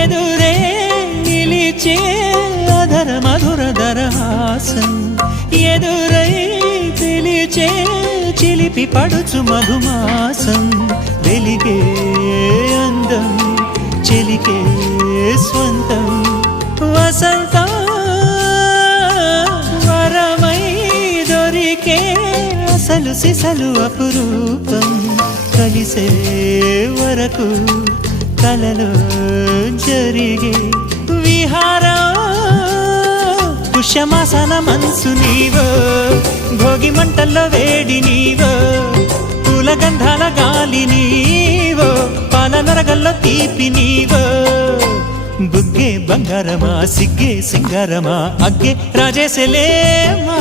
ఎదురే నిలిచే అధర మధుర దరహాసం ఎదురై పిలిచే చిలిపి పడుచు మధుమాసం వెలిగే అందం చెలికే స్వంతం వసంతం వరమై దొరికే అసలు సిసలు అపురూపం కలిసే వరకు కలలో జరిగే విహారం పుష్యమాసన మనసు నీవో భోగి మంటల్లో వేడి నీవో పూల గంధాల గాలి నీవో పాల నరగల్లో తీపి నీవో బుగ్గే బంగారమా సిగ్గే సింగారమా అగ్గే రాజేసలేమా